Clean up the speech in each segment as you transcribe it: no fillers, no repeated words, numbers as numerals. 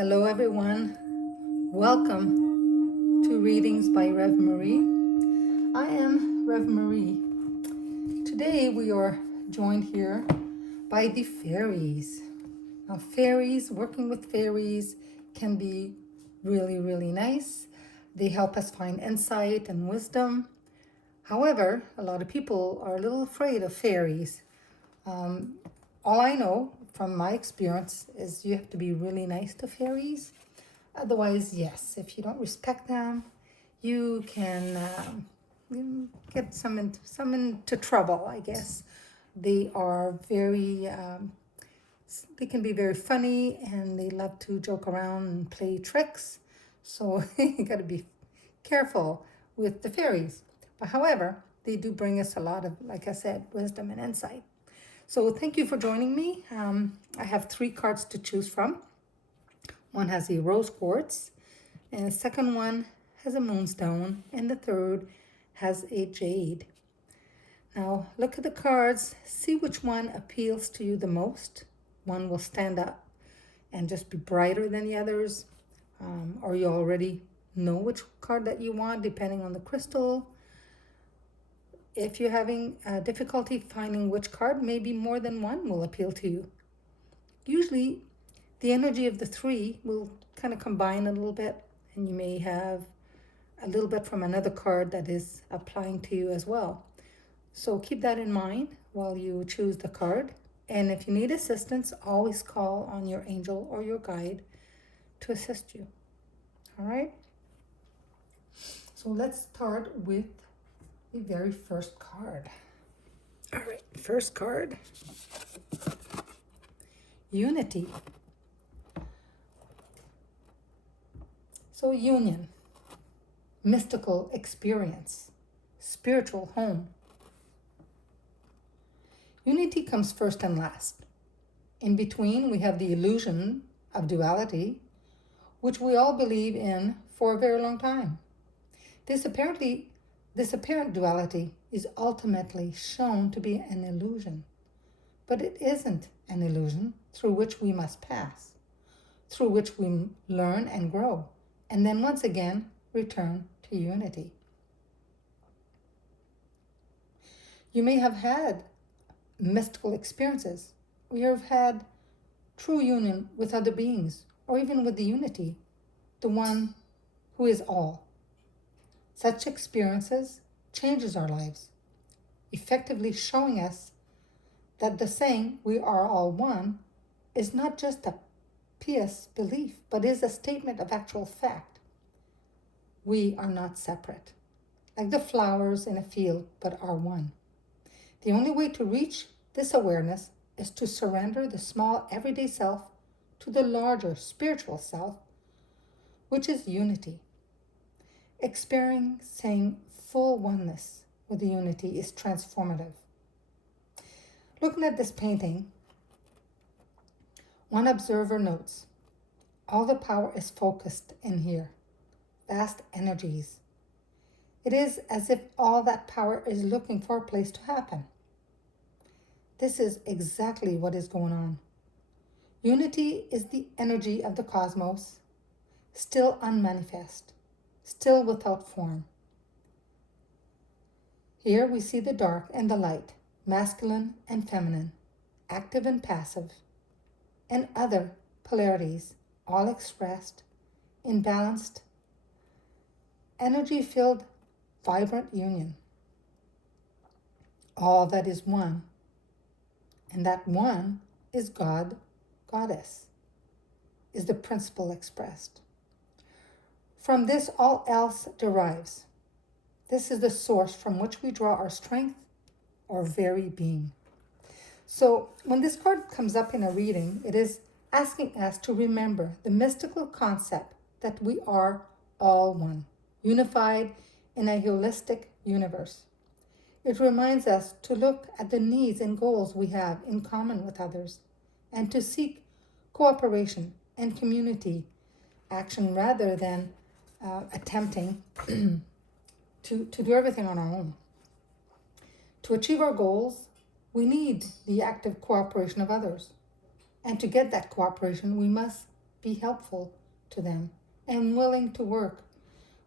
Hello everyone, welcome to Readings by Rev Marie. I am Rev Marie. Today we are joined here by the fairies. Now fairies, working with fairies can be really nice. They help us find insight and wisdom. However, a lot of people are a little afraid of fairies. All I know from my experience is you have to be really nice to fairies. Otherwise, yes, if you don't respect them, you can get some into trouble, I guess. They are they can be very funny and they love to joke around and play tricks. So you got to be careful with the fairies. But however, they do bring us a lot of, like I said, wisdom and insight. So thank you for joining me. I have 3 cards to choose from. One has a rose quartz, and the second one has a moonstone, and the third has a jade. Now look at the cards, see which one appeals to you the most. One will stand up and just be brighter than the others, or you already know which card that you want depending on the crystal. If you're having difficulty finding which card, maybe more than one will appeal to you. Usually the energy of the 3 will kind of combine a little bit, and you may have a little bit from another card that is applying to you as well. So keep that in mind while you choose the card. And if you need assistance, always call on your angel or your guide to assist you. All right? So let's start with the very first card. All right, first card. Unity. So union, mystical experience, spiritual home. Unity comes first and last. In between, we have the illusion of duality, which we all believe in for a very long time. This apparent duality is ultimately shown to be an illusion, but it isn't an illusion through which we must pass, through which we learn and grow, and then once again return to unity. You may have had mystical experiences, or you have had true union with other beings, or even with the unity, the one who is all. Such experiences changes our lives, effectively showing us that the saying "we are all one" is not just a pious belief, but is a statement of actual fact. We are not separate, like the flowers in a field, but are one. The only way to reach this awareness is to surrender the small everyday self to the larger spiritual self, which is unity. Experiencing full oneness with the unity is transformative. Looking at this painting, one observer notes, all the power is focused in here, vast energies. It is as if all that power is looking for a place to happen. This is exactly what is going on. Unity is the energy of the cosmos, still unmanifest, still without form. Here we see the dark and the light, masculine and feminine, active and passive, and other polarities, all expressed in balanced, energy-filled, vibrant union. All that is one, and that one is God, Goddess, is the principle expressed. From this, all else derives. This is the source from which we draw our strength, our very being. So when this card comes up in a reading, it is asking us to remember the mystical concept that we are all one, unified in a holistic universe. It reminds us to look at the needs and goals we have in common with others, and to seek cooperation and community action rather than attempting to do everything on our own. To achieve our goals, we need the active cooperation of others. And to get that cooperation, we must be helpful to them and willing to work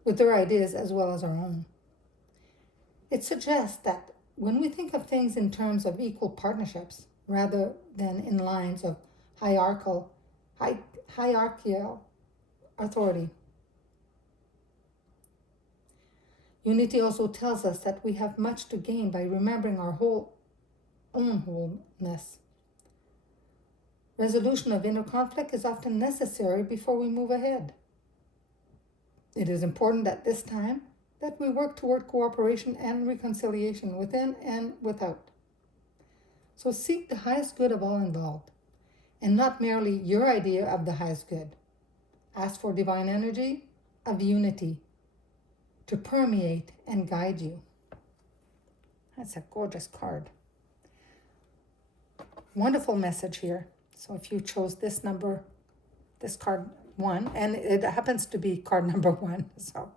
with their ideas as well as our own. It suggests that when we think of things in terms of equal partnerships rather than in lines of hierarchical authority, unity also tells us that we have much to gain by remembering our own wholeness. Resolution of inner conflict is often necessary before we move ahead. It is important at this time that we work toward cooperation and reconciliation within and without. So seek the highest good of all involved, and not merely your idea of the highest good. Ask for divine energy of unity to permeate and guide you. That's a gorgeous card. Wonderful message here. So if you chose this card 1, and it happens to be card number 1, so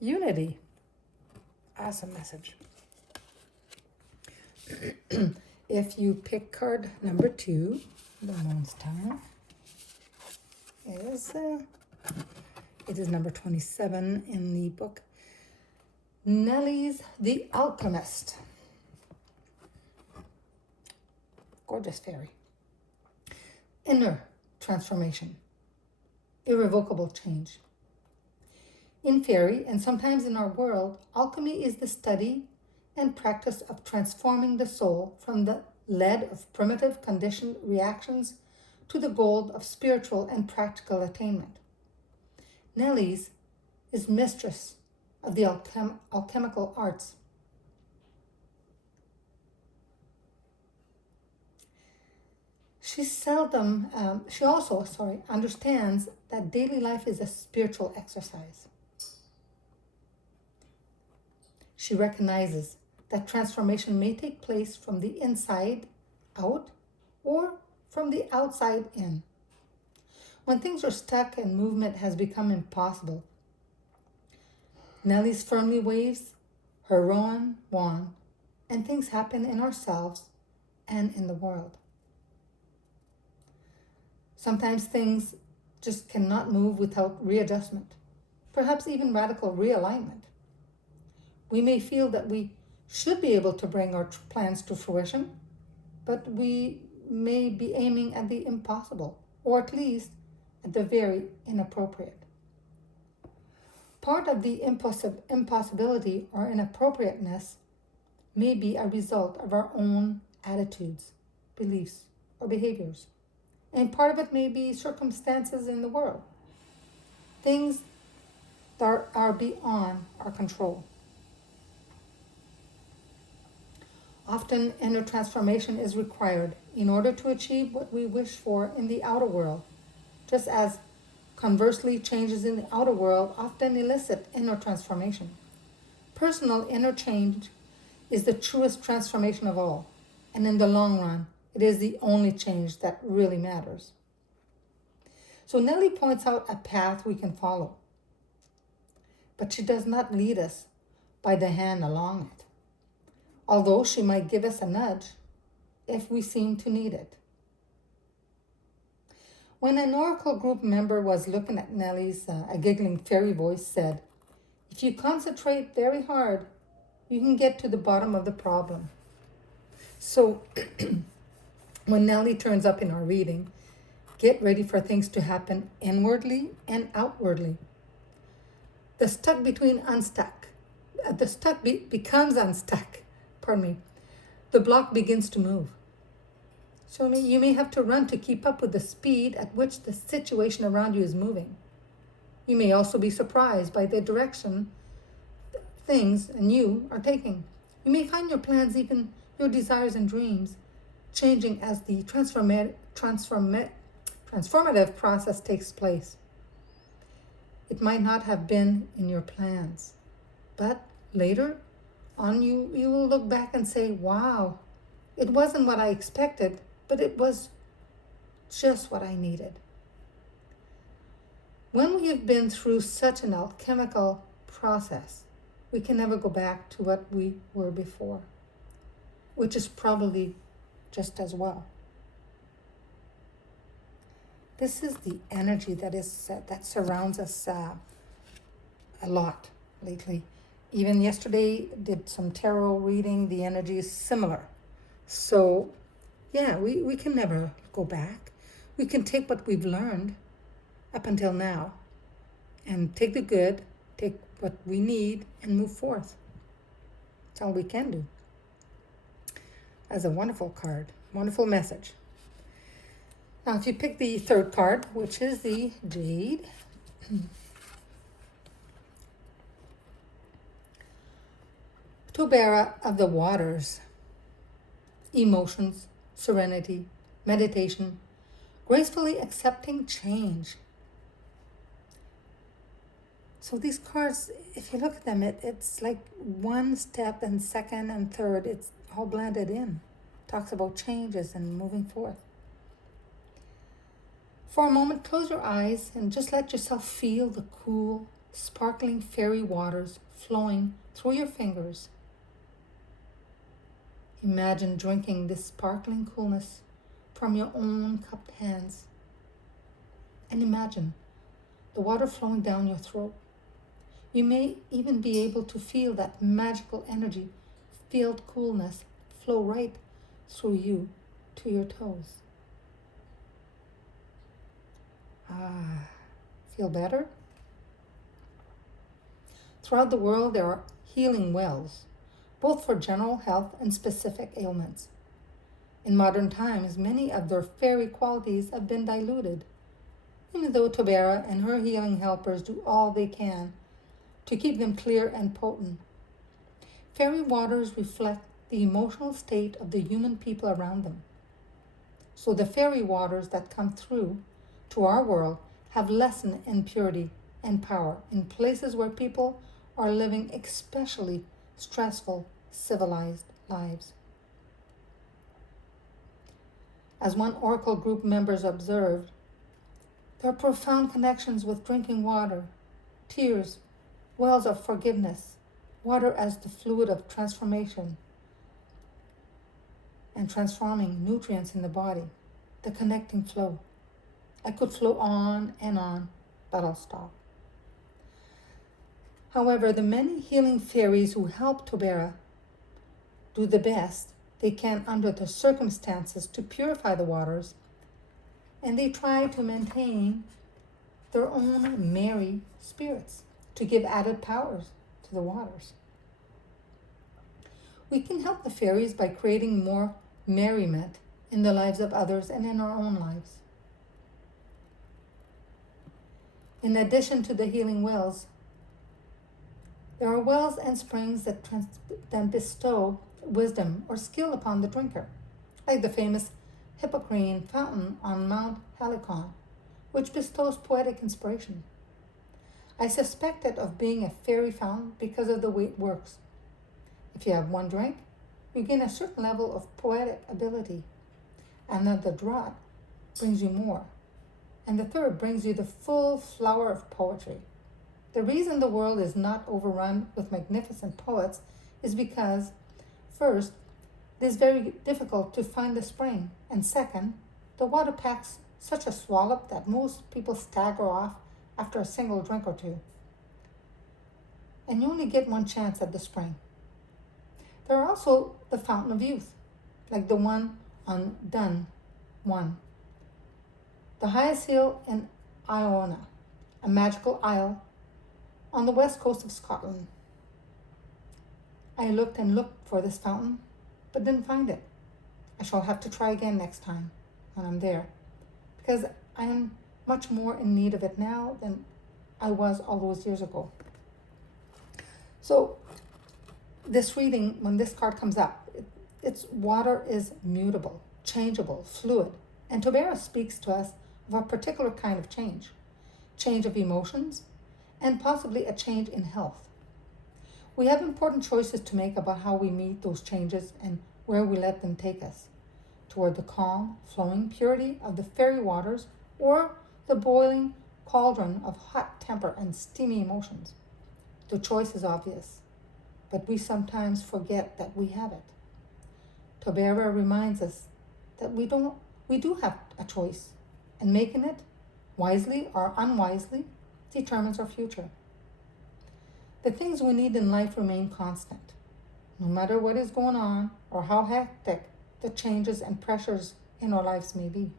unity. Awesome message. If you pick card number 2, the Moon's Tongue, it is number 27 in the book, Nellie's The Alchemist. Gorgeous fairy. Inner transformation. Irrevocable change. In fairy, and sometimes in our world, alchemy is the study and practice of transforming the soul from the lead of primitive conditioned reactions to the gold of spiritual and practical attainment. Nellie's is mistress of the alchemical arts. She also understands that daily life is a spiritual exercise. She recognizes that transformation may take place from the inside out or from the outside in. When things are stuck and movement has become impossible, Nellie's firmly waves her Rowan wand and things happen in ourselves and in the world. Sometimes things just cannot move without readjustment, perhaps even radical realignment. We may feel that we should be able to bring our plans to fruition, but we may be aiming at the impossible, or at least at the very inappropriate. Part of the impossibility or inappropriateness may be a result of our own attitudes, beliefs, or behaviors. And part of it may be circumstances in the world, things that are beyond our control. Often, inner transformation is required in order to achieve what we wish for in the outer world, just as conversely, changes in the outer world often elicit inner transformation. Personal inner change is the truest transformation of all, and in the long run, it is the only change that really matters. So Nellie points out a path we can follow, but she does not lead us by the hand along it, although she might give us a nudge if we seem to need it. When an Oracle group member was looking at Nellie's, a giggling fairy voice said, "If you concentrate very hard, you can get to the bottom of the problem." So when Nellie turns up in our reading, get ready for things to happen inwardly and outwardly. The stuck becomes unstuck. The block begins to move. So you may have to run to keep up with the speed at which the situation around you is moving. You may also be surprised by the direction things and you are taking. You may find your plans, even your desires and dreams, changing as the transformative process takes place. It might not have been in your plans, but later on you will look back and say, wow, it wasn't what I expected, but it was just what I needed. When we have been through such an alchemical process, we can never go back to what we were before, which is probably just as well. This is the energy that surrounds us a lot lately. Even yesterday, did some tarot reading. The energy is similar. So, yeah, we can never go back. We can take what we've learned up until now and take the good, take what we need, and move forth. That's all we can do. That's a wonderful card, wonderful message. Now, if you pick the third card, which is the Jade, Tobera of the waters, emotions, serenity, meditation, gracefully accepting change. So these cards, if you look at them, it's like one step and second and third, it's all blended in. Talks about changes and moving forth. For a moment, close your eyes and just let yourself feel the cool, sparkling fairy waters flowing through your fingers. Imagine drinking this sparkling coolness from your own cupped hands. And imagine the water flowing down your throat. You may even be able to feel that magical energy, filled coolness flow right through you to your toes. Feel better? Throughout the world, there are healing wells, both for general health and specific ailments. In modern times, many of their fairy qualities have been diluted, even though Tobera and her healing helpers do all they can to keep them clear and potent. Fairy waters reflect the emotional state of the human people around them. So the fairy waters that come through to our world have lessened in purity and power in places where people are living especially stressful, civilized lives. As one Oracle group members observed, there are profound connections with drinking water, tears, wells of forgiveness, water as the fluid of transformation and transforming nutrients in the body, the connecting flow. I could flow on, but I'll stop. However, the many healing fairies who help Tobera do the best they can under the circumstances to purify the waters, and they try to maintain their own merry spirits to give added powers to the waters. We can help the fairies by creating more merriment in the lives of others and in our own lives. In addition to the healing wells, there are wells and springs that bestow wisdom or skill upon the drinker, like the famous Hippocrene fountain on Mount Helicon, which bestows poetic inspiration. I suspect it of being a fairy fountain because of the way it works. If you have one drink, you gain a certain level of poetic ability. Another draught brings you more. And the third brings you the full flower of poetry. The reason the world is not overrun with magnificent poets is because, first, it is very difficult to find the spring, and second, the water packs such a swallow that most people stagger off after a single drink or two. And you only get one chance at the spring. There are also the fountain of youth, like the one on Dun 1, the highest hill in Iona, a magical isle on the west coast of Scotland. I looked and looked for this fountain, but didn't find it. I shall have to try again next time when I'm there, because I am much more in need of it now than I was all those years ago. So this reading, when this card comes up, it's water is mutable, changeable, fluid, and Tobera speaks to us of a particular kind of change of emotions, and possibly a change in health. We have important choices to make about how we meet those changes and where we let them take us, toward the calm, flowing purity of the fairy waters or the boiling cauldron of hot temper and steamy emotions. The choice is obvious, but we sometimes forget that we have it. Tobera reminds us that we do have a choice And making it, wisely or unwisely, determines our future. The things we need in life remain constant, no matter what is going on or how hectic the changes and pressures in our lives may be.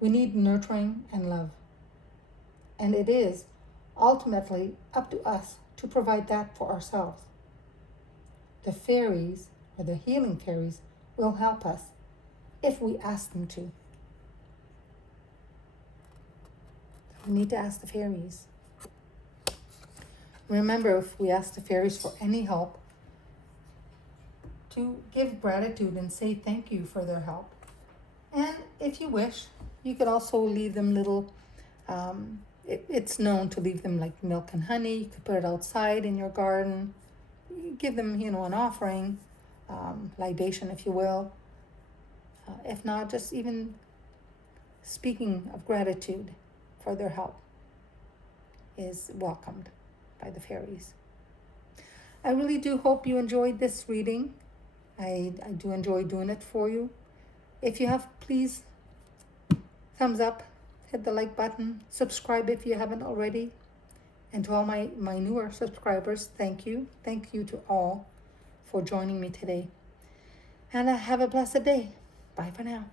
We need nurturing and love. And it is ultimately up to us to provide that for ourselves. The fairies, or the healing fairies, will help us if we ask them to. We need to ask the fairies. Remember, if we ask the fairies for any help, to give gratitude and say thank you for their help. And if you wish, you could also leave them little, it's known to leave them like milk and honey. You could put it outside in your garden. You give them, an offering, libation, if you will. If not, just even speaking of gratitude for their help is welcomed by the fairies. I really do hope you enjoyed this reading. I do enjoy doing it for you. If you have, please thumbs up, hit the like button, subscribe if you haven't already. And to all my newer subscribers, thank you. Thank you to all for joining me today. And have a blessed day. Bye for now.